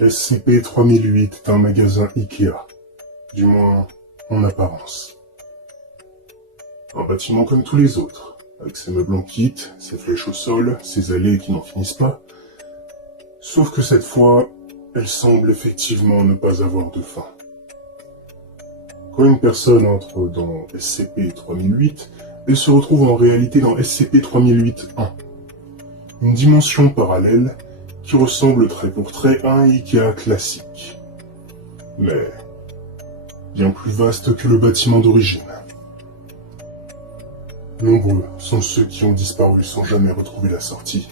SCP-3008 est un magasin Ikea, du moins en apparence. Un bâtiment comme tous les autres, avec ses meubles en kit, ses flèches au sol, ses allées qui n'en finissent pas. Sauf que cette fois, elle semble effectivement ne pas avoir de fin. Quand une personne entre dans SCP-3008, elle se retrouve en réalité dans SCP-3008-1, une dimension parallèle qui ressemble trait pour trait à un Ikea classique, mais bien plus vaste que le bâtiment d'origine. Nombreux sont ceux qui ont disparu sans jamais retrouver la sortie.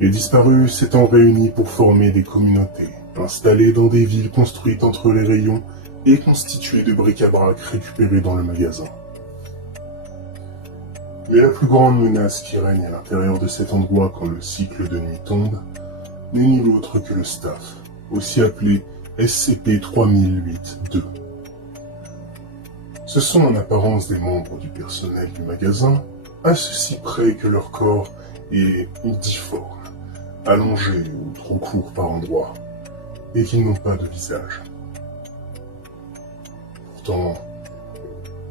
Les disparus s'étant réunis pour former des communautés, installées dans des villes construites entre les rayons et constituées de bric-à-brac récupérés dans le magasin. Mais la plus grande menace qui règne à l'intérieur de cet endroit quand le cycle de nuit tombe n'est nul autre que le staff, aussi appelé SCP-3008-2. Ce sont en apparence des membres du personnel du magasin, à ceci près que leur corps est difforme, allongé ou trop court par endroits, et qu'ils n'ont pas de visage. Pourtant,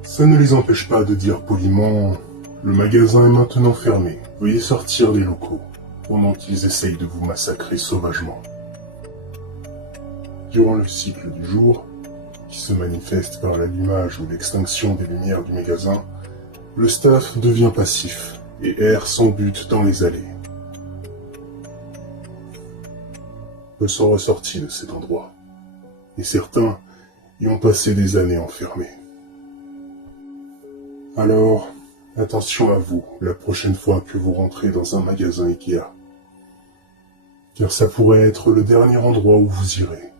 ça ne les empêche pas de dire poliment « Le magasin est maintenant fermé, veuillez sortir des locaux », pendant qu'ils essayent de vous massacrer sauvagement. Durant le cycle du jour, qui se manifeste par l'allumage ou l'extinction des lumières du magasin, le staff devient passif et erre sans but dans les allées. Peu sont ressortis de cet endroit, et certains y ont passé des années enfermés. Alors, attention à vous la prochaine fois que vous rentrez dans un magasin Ikea, car ça pourrait être le dernier endroit où vous irez.